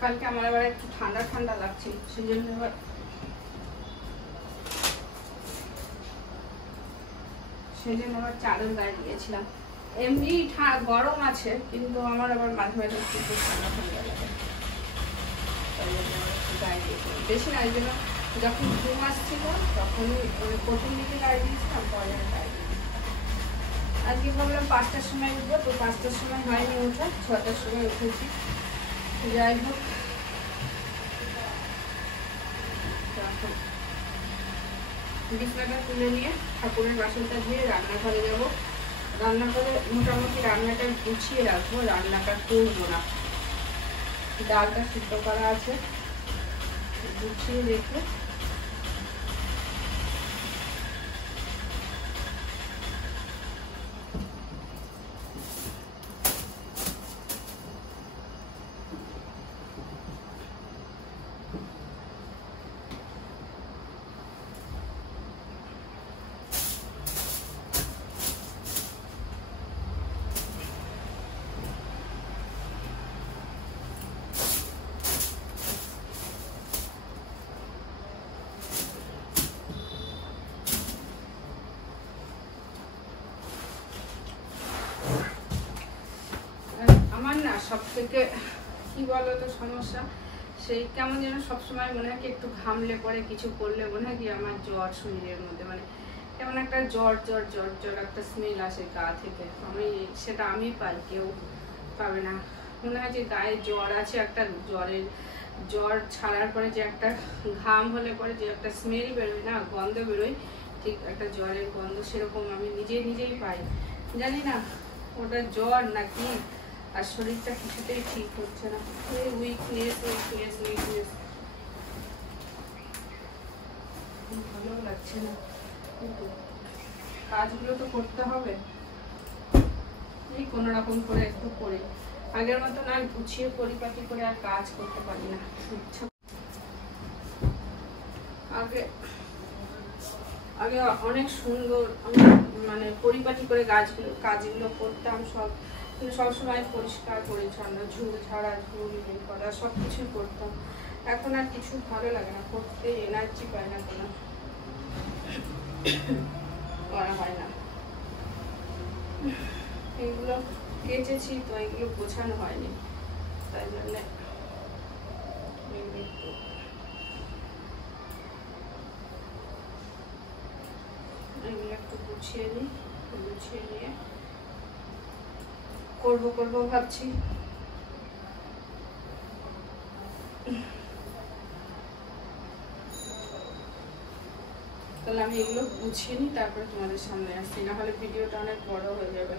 কালকে আমার আবার একটু ঠান্ডা ঠান্ডা লাগছিল, সেই জন্য আবার চাদর গায়ে দিয়েছিলাম। এমনি গরম আছে, কিন্তু আমার আবার মাঝে মাঝে একটু ঠান্ডা ঠান্ডা লাগে, গায়ে দিয়েছিলাম। বেশি না, এই জন্য যখন ঘুম আসছিল তখনই প্রথম দিকে গায়ে দিয়েছিলাম, পরে গায়ে দিয়েছিলাম। আজকে ভাবলাম 5টার সময় উঠবো, তো 5টার সময় হয়নি ওঠা, 6টার সময় উঠেছি। যাই হোক, বিছানাটা তুলে নিয়ে ঠাকুরের বাসনটা ধুয়ে রান্নাঘরে যাবো। রান্নাঘরে মোটামুটি রান্নাটা গুছিয়ে রাখবো, রান্নাটা করবো না। ডালটা সিদ্ধ করা আছে, গুছিয়ে রেখে সব থেকে কি বলতো সমস্যা, সেই কেমন যেন সবসময় মনে হয় কি একটু ঘামলে পরে কিছু করলে মনে হয় কি আমার জ্বর শরীরের মধ্যে, মানে কেমন একটা জ্বর জ্বর জ্বর জ্বর একটা স্মেল আসে গা থেকে। সেটা আমি পাই, কেউ পাবে না। মনে হয় যে গায়ে জ্বর আছে, একটা জ্বর ছাড়ার পরে যে একটা ঘাম হলে পরে যে একটা স্মেল বেরোয় না, গন্ধ বেরোয়, ঠিক একটা জ্বরের গন্ধ, সেরকম আমি নিজেই পাই। জানি না ওটা জ্বর নাকি, আর শরীরটা কিছুতেই ঠিক হচ্ছে না, উইকনেস। ভালো লাগছে না, কিন্তু কাজগুলো তো করতে হবে, এই কোনো রকম করে একটু করে। আগের মতো না গুছিয়ে পরিপাটি করে আর কাজ করতে পারি না। আগে অনেক সুন্দর মানে পরিপাটি করে কাজগুলো করতাম, সবসময় পরিষ্কার পরিচ্ছন্ন, ঝুল ঝাড়া, ঝুল বের করা, সব কিছুই করতাম। এখন আর কিছু ভালো লাগে না করতে, এনার্জি পায় না, কোনো করা হয় না। এগুলো কেচেছি তো, এগুলো গোছানো হয়নি, তাই জন্য এগুলো একটু গুছিয়ে নিই, গুছিয়ে নিয়ে করবো ভাবছি। তাহলে আমি এগুলো গুছিয়ে নিই, তারপরে তোমাদের সামনে আসছি, না হলে ভিডিওটা অনেক বড় হয়ে যাবে।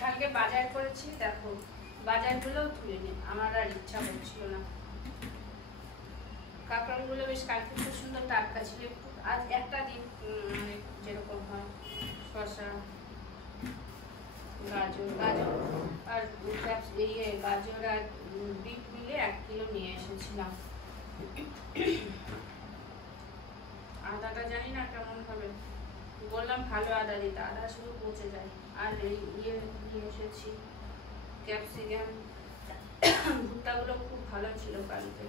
কালকে বাজার করেছি, দেখো বাজারগুলোও তুলে নিই, আমার আর ইচ্ছা হচ্ছিল না। কাঁকড়গুলো বেশ কালকে খুব সুন্দর টাটকা ছিল। আজ একটা দিন মানে যেরকম হয়, শসা, গাজর আর গাজর আর বিট মিলে 1 কিলো নিয়ে এসেছিলাম। আদাটা জানি না কেমন হবে, বললাম ভালো আদা দিতে, আদা শুধু পচে যায়। আর এই নিয়ে এসেছি ক্যাপসিকাম, ভুট্টাগুলো খুব ভালো ছিল কালকে,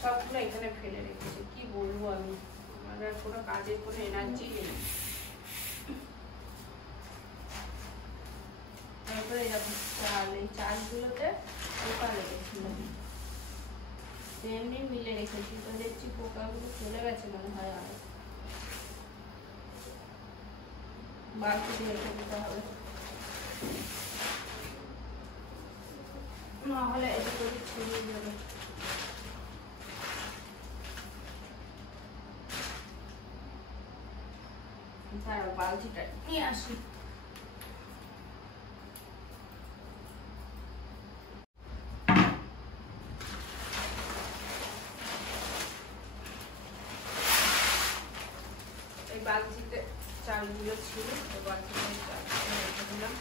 সবগুলো এখানে ফেলে রেখেছি। কি বলবো আমি, আমার কোনো কাজের কোনো এনার্জি নেই। তারপরে এরকম চাল, এই চালগুলোতে পোকা লেগেছিল, এমনি মিলে রেখেছি, তো দেখছি পোকাগুলো চলে গেছে মনে হয়। আর বালতিতে রেখে দিতে হবে, নাহলে এটা করে ছড়িয়ে যাবে। বালতিটা নিয়ে আসি। এই বালতিতে চালগুলো ছিল, তো বালতিতে চালগুলো রেখে দিলাম।